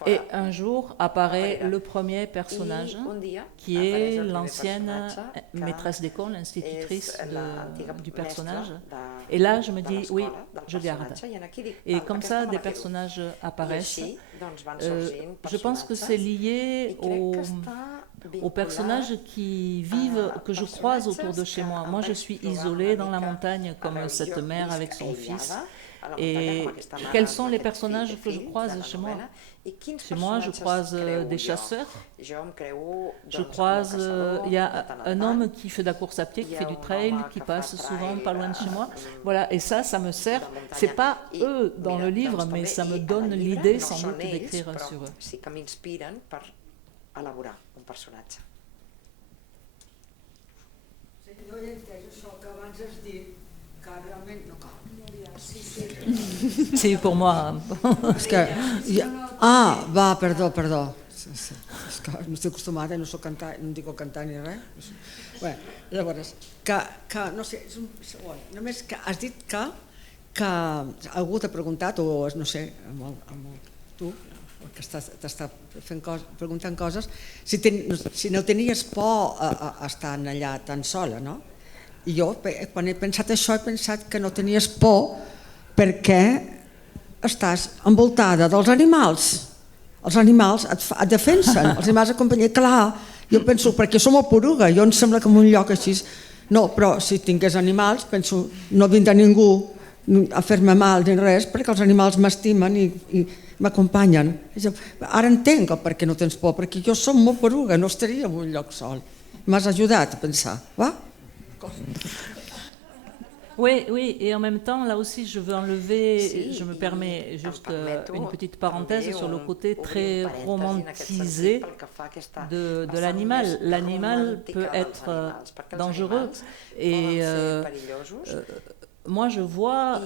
Et un jour apparaît le premier personnage qui est l'ancienne maîtresse d'école, institutrice du personnage. Et là, je me dis, oui, je garde. Et comme ça, des personnages apparaissent. Je pense que c'est lié aux personnages qui vivent, que je croise autour de chez moi. Moi, je suis isolée dans la montagne comme cette mère avec son fils. Et quels sont les personnages que je croise chez moi? Chez moi, je croise des chasseurs. Je croise, il y a un homme qui fait de la course à pied, qui fait du trail, qui passe souvent pas loin de chez moi. Voilà, et ça me sert. C'est pas eux dans le livre, mais ça me donne l'idée sans doute d'écrire sur eux. Elaborar un personatge. Jo he entès això que abans has dit, que realment no cal. Sí, per moi. Perdó. És que no estic acostumada, no soc cantant, no dic cantar ni res. Bé, llavors, que no sé, és un segon, només que has dit que algú t'ha preguntat, o no sé, amb tu, que t'està preguntant coses, si no tenies por a estar allà tan sola, no? I jo, quan he pensat això, he pensat que no tenies por perquè estàs envoltada dels animals. Els animals et defensen, els animals de companyia. Clar, jo penso, perquè som a Poruga, jo em sembla que en un lloc així... No, però si tingués animals, penso, no vindrà ningú a fer-me mal ni res, perquè els animals m'estimen i m'acompanyen. Ara entenc el per què no tens por, perquè jo som molt Poruga, no estaria en un lloc sol. M'has ajudat a pensar, va? Oui, et en même temps, là aussi, je veux enlever, je me permets juste une petite parenthèse sur le côté très romantisé de l'animal. L'animal peut être dangereux et Moi, je vois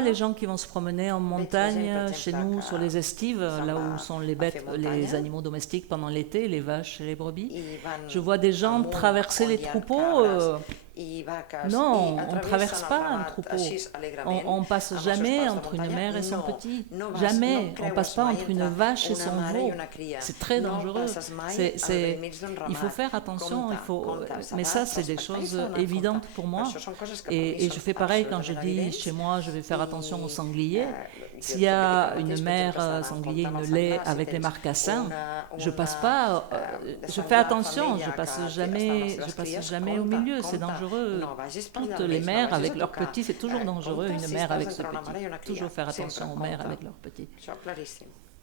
les gens qui vont se promener en montagne chez nous sur les estives, là où sont les bêtes, les animaux domestiques pendant l'été, les vaches et les brebis. Je vois des gens traverser les troupeaux. Non, on ne traverse pas un troupeau. On passe jamais entre une mère et son petit. Jamais. On ne passe pas entre une vache et son veau. C'est très dangereux. Il faut faire attention. Mais ça, c'est des choses évidentes pour moi. Et je fais pareil quand je dis chez moi, je vais faire attention aux sangliers. S'il y a une mère sanglier, une lait avec les marcassins, je passe pas. Je fais attention. Je passe jamais au milieu. C'est dangereux. Toutes les mères avec leurs petits, c'est toujours dangereux, une mère avec ce petit. Toujours faire attention aux mères avec leurs petits.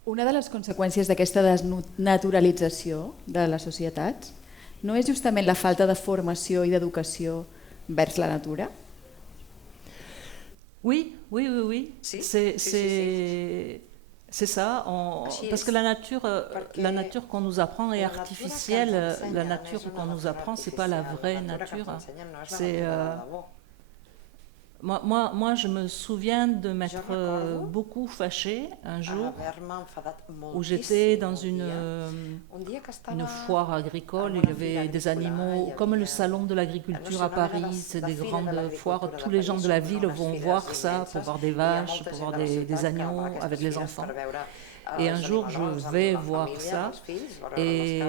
Una de les conseqüències d'aquesta desnaturalització de les societats no és justament la falta de formació i d'educació vers la natura? Oui. C'est ça, parce que la nature qu'on nous apprend est artificielle. La nature qu'on nous apprend, c'est pas la vraie nature. Moi, je me souviens de m'être beaucoup fâchée un jour où j'étais dans une foire agricole. Il y avait des animaux, comme le salon de l'agriculture à Paris, c'est des grandes foires. Tous les gens de la ville vont voir ça pour voir des vaches, pour voir des agneaux avec les enfants. Et un jour, je vais voir ça, et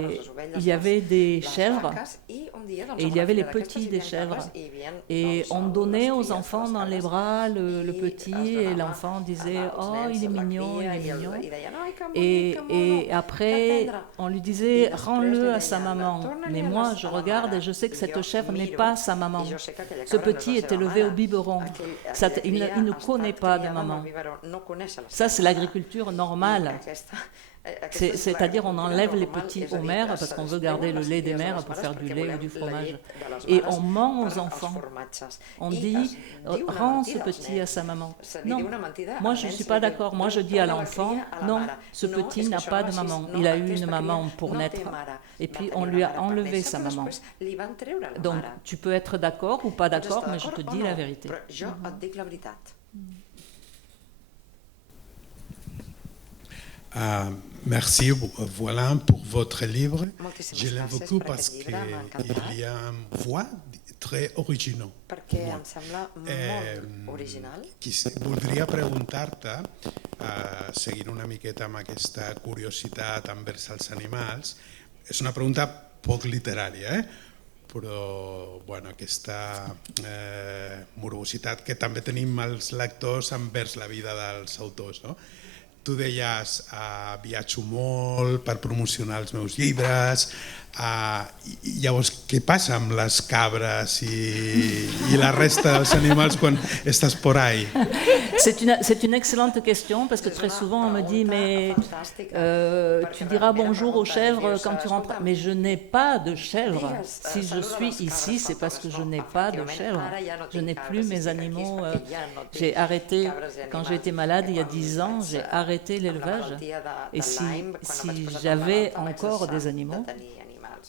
il y avait des chèvres, et il y avait les petits des chèvres. Et on donnait aux enfants dans les bras le petit, et l'enfant disait « Oh, il est mignon, il est mignon ». Et après, on lui disait « Rends-le à sa maman ». Mais moi, je regarde et je sais que cette chèvre n'est pas sa maman. Ce petit est élevé au biberon. Il ne connaît pas de maman. Ça, c'est l'agriculture normale. C'est-à-dire on enlève les petits aux mères parce qu'on veut garder le lait des mères pour faire du lait ou du fromage. Et on ment aux enfants. On dit « Rends ce petit à sa maman ». Non, moi je ne suis pas d'accord. Moi je dis à l'enfant « Non, ce petit n'a pas de maman. Il a eu une maman pour naître. Et puis on lui a enlevé sa maman. Donc tu peux être d'accord ou pas d'accord, mais je te dis la vérité. Merci, voilà, pour votre livre. Je l'aime beaucoup parce qu'il y a une voix très originale. Voldria preguntar-te, seguint una miqueta amb aquesta curiositat envers els animals, és una pregunta poc literària, però bueno, aquesta morbositat que també tenim els lectors envers la vida dels autors, no? Tu deies, viatjo molt per promocionar els meus llibres, i llavors què passa amb les cabres i la resta dels animals quan estàs por ahí? C'est une excellente question parce que très souvent on me dit mais tu diras bonjour aux chèvres quand tu rentres. Mais je n'ai pas de chèvres. Si je suis ici, c'est parce que je n'ai pas de chèvres. Je n'ai plus mes animaux. J'ai arrêté, quand j'ai été malade il y a 10 ans, j'ai arrêté l'élevage. Et si j'avais encore des animaux,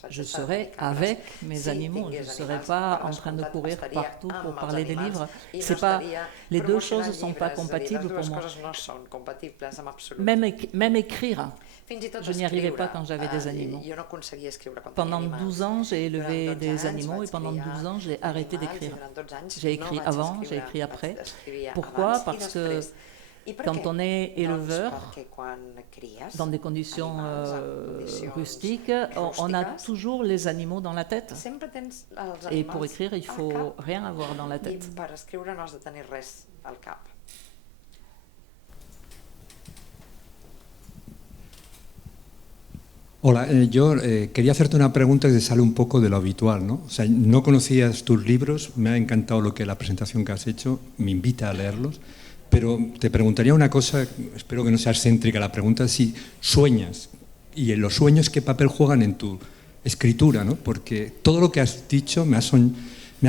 je serais avec mes animaux, je ne serais pas en train de courir partout pour parler des livres. Les deux choses ne sont pas compatibles pour moi. Même écrire, je n'y arrivais pas quand j'avais des animaux. Pendant 12 ans, j'ai élevé des animaux et pendant 12 ans, j'ai arrêté d'écrire. J'ai écrit avant, j'ai écrit après. Pourquoi ? Parce que quand on est éleveur, dans des conditions rustiques, on a toujours les animaux dans la tête. Et pour écrire, il ne faut rien avoir dans la tête. Hola, yo quería hacerte una pregunta que se sale un poco de lo habitual, ¿no? O sea, no conocías tus libros, me ha encantado la presentación que has hecho, me invita a leerlos. Pero te preguntaría una cosa, espero que no sea excéntrica la pregunta, si sueñas y en los sueños qué papel juegan en tu escritura, ¿no? Porque todo lo que has dicho me ha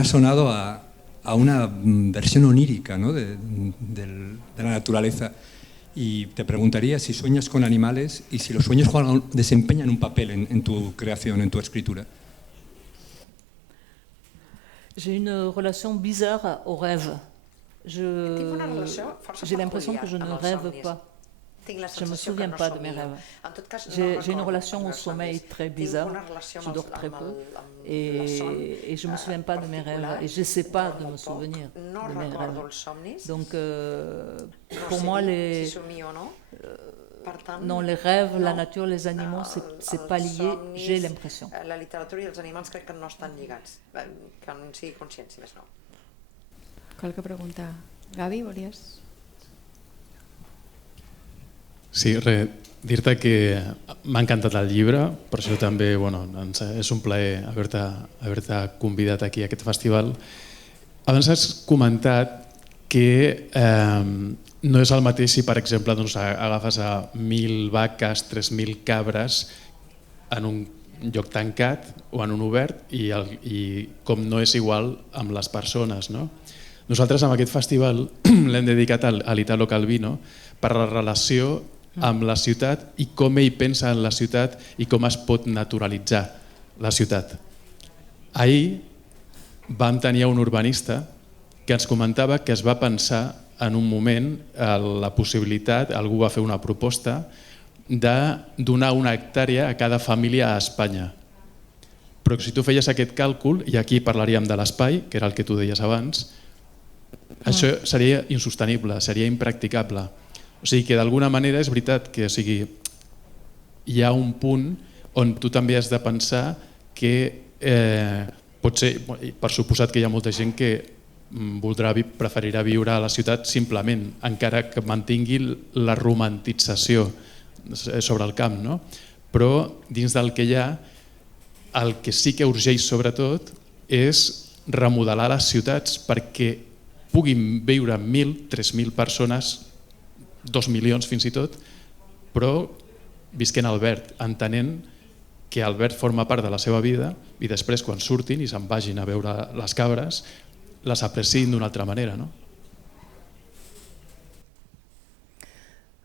sonado a una versión onírica, ¿no? de la naturaleza. Y te preguntaría si sueñas con animales y si los sueños desempeñan un papel en tu creación, en tu escritura. J'ai une relation bizarre au rêve. j'ai l'impression que je ne rêve pas. Je ne me souviens pas de mes rêves. J'ai une relation au sommeil très bizarre, je dors très peu et je ne me souviens pas de mes rêves et je ne sais pas de me souvenir de mes rêves. Donc pour moi, les rêves, la nature, les animaux, c'est pas lié, j'ai l'impression. La literatura i els animals crec que no estan lligats, que en sigui conscient, si més no. Qualque pregunta? Gavi, volies? Sí, dir-te que m'ha encantat el llibre, per això també és un plaer haver-te convidat aquí a aquest festival. Abans has comentat que no és el mateix si, per exemple, agafes a 1.000 vaques, 3.000 cabres en un lloc tancat o en un obert i com no és igual amb les persones. Nosaltres amb aquest festival l'hem dedicat a l'Italo Calvino per la relació amb la ciutat i com ell pensa en la ciutat i com es pot naturalitzar la ciutat. Ahir vam tenir un urbanista que ens comentava que es va pensar en un moment la possibilitat, algú va fer una proposta, de donar una hectàrea a cada família a Espanya. Però si tu feies aquest càlcul, i aquí parlaríem de l'espai, que era el que tu deies abans, això seria insostenible, seria impracticable. O sigui que d'alguna manera és veritat que hi ha un punt on tu també has de pensar que pot ser, per suposat que hi ha molta gent que preferirà viure a la ciutat simplement, encara que mantingui la romantització sobre el camp. Però dins del que hi ha, el que sí que urgeix sobretot és remodelar les ciutats perquè puguin viure 1.000, 3.000 persones, 2 milions fins i tot, però visquent al verd, entenent que el verd forma part de la seva vida i després quan surtin i se'n vagin a veure les cabres les apreciïn d'una altra manera.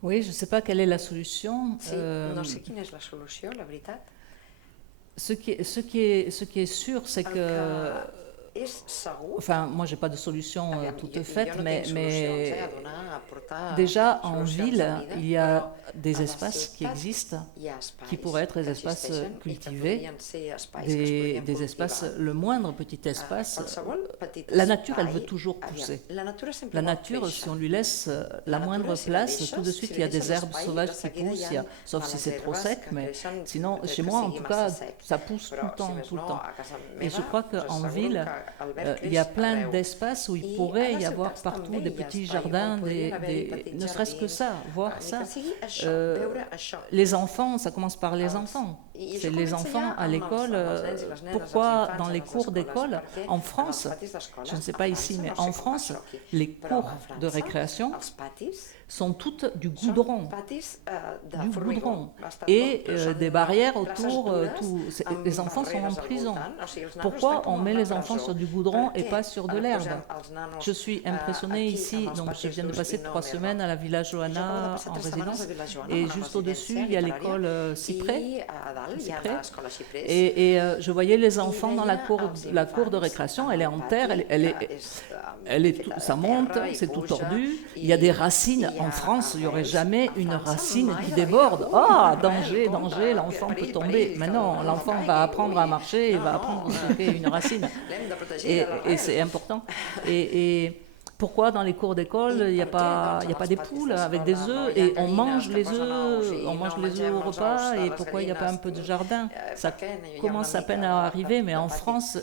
Oui, je ne sais pas quelle est la solution. Sí, no sé quina és la solució, la veritat. Ce qui est sûr, c'est que... Enfin, moi, je n'ai pas de solution toute faite, mais déjà en ville, il y a des espaces qui existent, qui pourraient être des espaces cultivés, des espaces, le moindre petit espace. La nature, elle veut toujours pousser. La nature, si on lui laisse la moindre place, tout de suite, il y a des herbes sauvages qui poussent, sauf si c'est trop sec, mais sinon, chez moi, en tout cas, ça pousse tout le temps, tout le temps. Et je crois qu'en ville, il y a plein d'espaces où il pourrait y avoir partout des petits jardins, ne serait-ce que ça, voir ça. Les enfants, ça commence par les enfants. C'est les enfants à l'école. Pourquoi dans les cours d'école, en France, je ne sais pas ici, mais en France, les cours de récréation sont toutes du goudron, et des barrières autour. Les enfants sont en prison. Pourquoi on met les enfants sur du goudron et pas sur de l'herbe? Je suis impressionnée ici, donc je viens de passer 3 semaines à la Villa Johanna en résidence, et juste au-dessus il y a l'école Cyprès, et je voyais les enfants dans la cour de récréation. Elle est en terre, ça monte, c'est tout tordu, il y a des racines. En France, il n'y aurait jamais une racine qui déborde. Ah, danger, danger, l'enfant peut tomber. Mais non, l'enfant va apprendre à marcher et va apprendre à sauter une racine. Et c'est important. Et pourquoi dans les cours d'école, il n'y a pas des poules avec des œufs et on mange les œufs au repas, et pourquoi il n'y a pas un peu de jardin? Ça commence à peine à arriver, mais en France,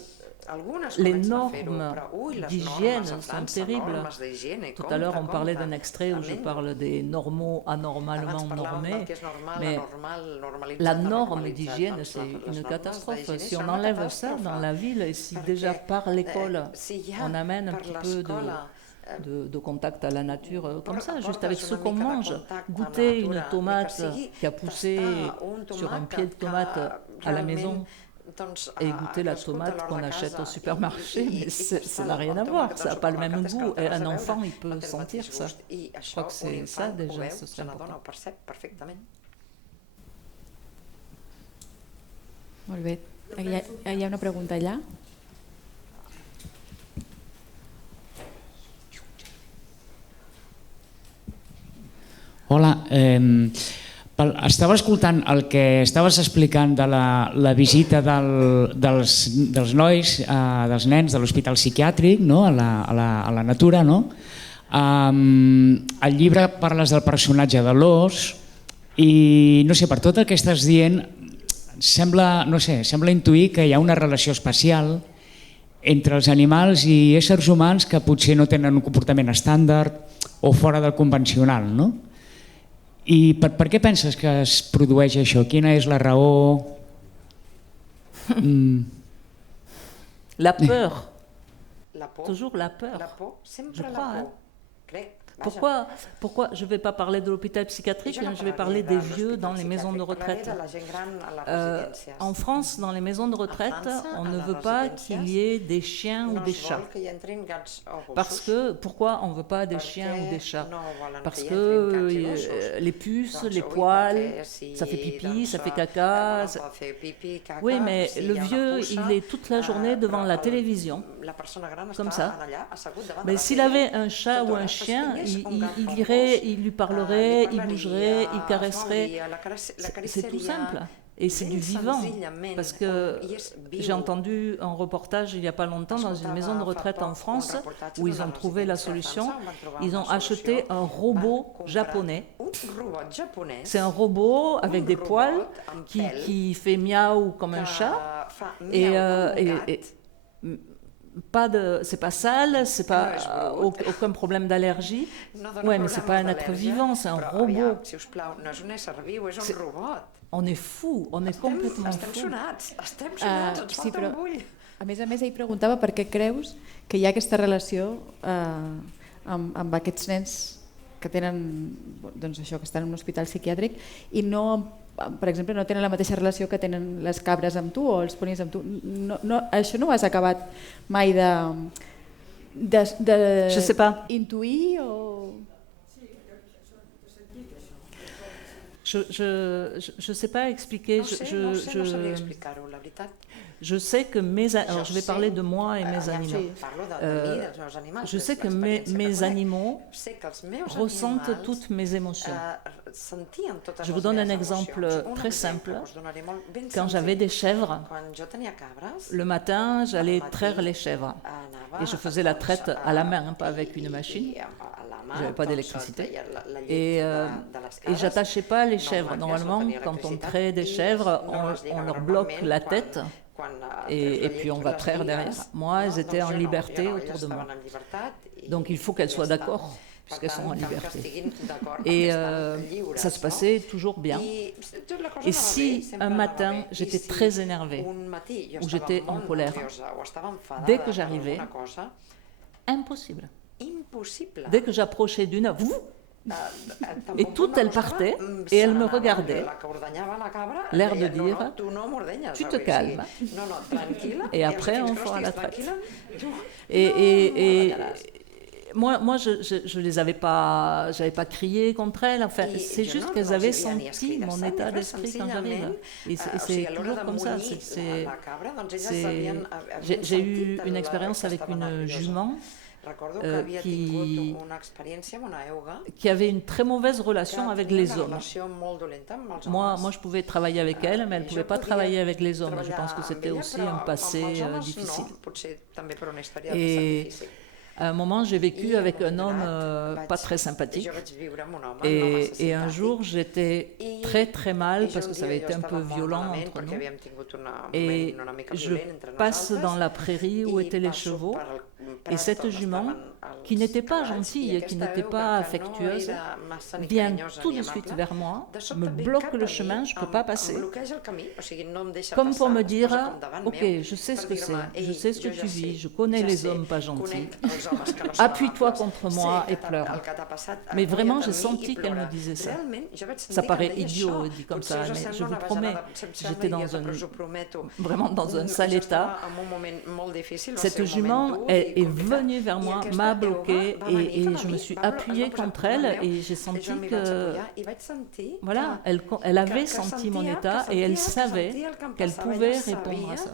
les normes d'hygiène sont terribles. Tout à l'heure, on parlait d'un extrait où je parle des normaux anormalement normés, mais la norme d'hygiène, c'est une catastrophe. Si on enlève ça dans la ville, et si déjà par l'école, on amène un petit peu de contact à la nature comme ça, juste avec ce qu'on mange, goûter une tomate qui a poussé sur un pied de tomate à la maison, et goûter la tomate qu'on achète au supermarché, mais ça n'a rien à voir, ça n'a pas le même goût, et un enfant il peut sentir ça. Je crois que c'est ça déjà, ce serait important. Molt bé, hi ha una pregunta allà. Hola, estava escoltant el que estaves explicant de la visita dels nois, dels nens de l'hospital psiquiàtric a la natura. Al llibre parles del personatge de l'ós i no sé, per tot el que estàs dient sembla intuir que hi ha una relació especial entre els animals i éssers humans que potser no tenen un comportament estàndard o fora del convencional, no? I per què penses que es produeix això? Quina és la raó? La peur. La por. Toujours la peur. La por, sempre je la crois, por. Crec. Pourquoi je ne vais pas parler de l'hôpital psychiatrique, je vais parler des vieux dans les maisons de retraite. En France, dans les maisons de retraite, on ne veut pas qu'il y ait des chiens ou des chats. Pourquoi on ne veut pas des chiens ou des chats? Parce que les puces, les poils, ça fait pipi, ça fait caca. Oui, mais le vieux, il est toute la journée devant la télévision, comme ça. Mais s'il avait un chat ou un chien, il irait, il lui parlerait, il bougerait, il caresserait. C'est tout simple. Et c'est du vivant. Parce que j'ai entendu un reportage il n'y a pas longtemps dans une maison de retraite en France où ils ont trouvé la solution. Ils ont acheté un robot japonais. C'est un robot avec des poils qui fait miaou comme un chat. C'est pas sale, c'est pas aucun problème d'allergie. Ouais, mais c'est pas un être vivant, c'est un robot. On est fou, on est complètement fou. Sí, però a més ell preguntava per què creus que hi ha aquesta relació amb aquests nens que tenen, doncs això, que estan en un hospital psiquiàtric i no, per exemple, no tenen la mateixa relació que tenen les cabres amb tu o els ponis amb tu. Això no ho has acabat mai d'intuir o... Je ne sais pas expliquer. Je sais que alors je vais parler de moi et mes animaux. Je sais que mes animaux ressentent toutes mes émotions. Je vous donne un exemple très simple. Quand j'avais des chèvres, le matin, j'allais traire les chèvres. Et je faisais la traite à la main, pas avec une machine. Je n'avais pas d'électricité. Et je n'attachais pas les chèvres. Normalement, quand on traite des chèvres, on leur bloque la tête et puis on va traire derrière. Moi, elles étaient en liberté autour de moi. Donc il faut qu'elles soient d'accord, puisqu'elles sont en liberté. Et ça se passait toujours bien. Et si un matin, j'étais très énervée, ou j'étais en colère, dès que j'arrivais, impossible. Dès que j'approchais d'une, et toutes elles partaient et elles me regardaient, l'air de dire tu te calmes et après on fera la traite. Et moi je les avais pas, j'avais pas crié contre elles, enfin c'est juste qu'elles avaient senti mon état d'esprit quand j'arrive et c'est toujours comme ça. J'ai eu une expérience avec une jument qui avait une très mauvaise relation avec les hommes. Moi, je pouvais travailler avec elle, mais elle ne pouvait pas travailler avec les hommes. Je pense que c'était aussi un passé difficile. Et à un moment, j'ai vécu avec un homme pas très sympathique. Et un jour, j'étais très très mal parce que ça avait été un peu violent entre nous. Et je passe dans la prairie où étaient les chevaux. Et cette jument, qui n'était pas gentille, qui n'était pas affectueuse, vient tout de suite vers moi, me bloque le chemin, je ne peux pas passer. Comme pour me dire, ok, je sais ce que c'est, je sais ce que tu vis, je connais les hommes pas gentils, appuie-toi contre moi et pleure. Mais vraiment, j'ai senti qu'elle me disait ça. Ça paraît idiot dit comme ça, mais je vous promets, j'étais vraiment dans un sale état. Cette jument est venue vers moi, m'a bloquée et je me suis appuyée contre elle et j'ai senti que, voilà, elle avait senti mon état et elle savait qu'elle pouvait répondre à ça.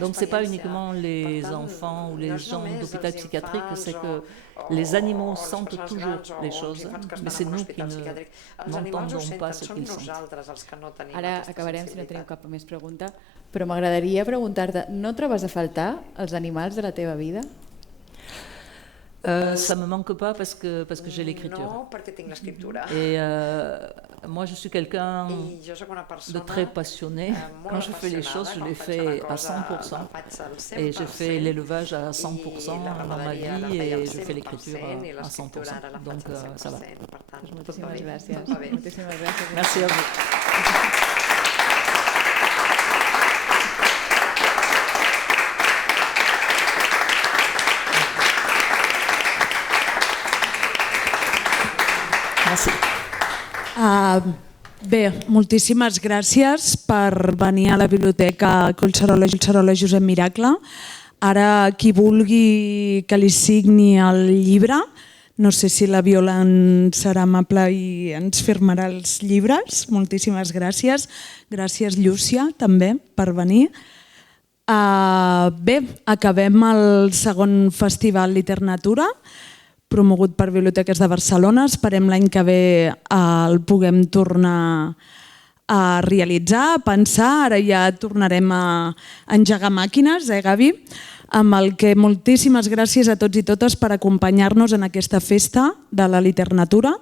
Donc ce n'est pas uniquement les enfants ou les gens d'hôpital psychiatrique, c'est que les animaux sentent toujours les choses, mais c'est nous qui n'entendons pas ce qu'ils sentent. Ara acabarem si no tenim cap més pregunta, però m'agradaria preguntar-te, no trobes a faltar els animals de la teva vida? Ça ne me manque pas parce que j'ai l'écriture. No, perquè tinc l'escriptura. Et moi, je suis quelqu'un de très passionné. Quand je fais les choses, je les fais à 100%. Et je fais l'élevage à 100% dans ma vie et je fais l'écriture à 100%. Donc, ça va. Moltíssimes gràcies. Merci à vous. Bé, moltíssimes gràcies per venir a la Biblioteca Collserola Josep Miracle. Ara, qui vulgui que li signi el llibre, no sé si la Viola serà amable i ens firmarà els llibres. Moltíssimes gràcies. Gràcies, Llúcia, també, per venir. Bé, acabem el segon Festival Liternatura, promogut per Biblioteques de Barcelona. Esperem l'any que ve el puguem tornar a realitzar, a pensar. Ara ja tornarem a engegar màquines, Gavi? Amb el que moltíssimes gràcies a tots i totes per acompanyar-nos en aquesta festa de la literatura.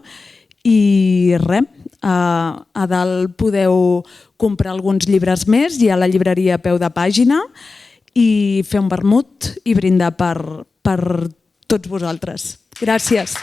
I res, a dalt podeu comprar alguns llibres més, hi ha la llibreria a peu de pàgina, i fer un vermut i brindar per tots vosaltres. Gràcies.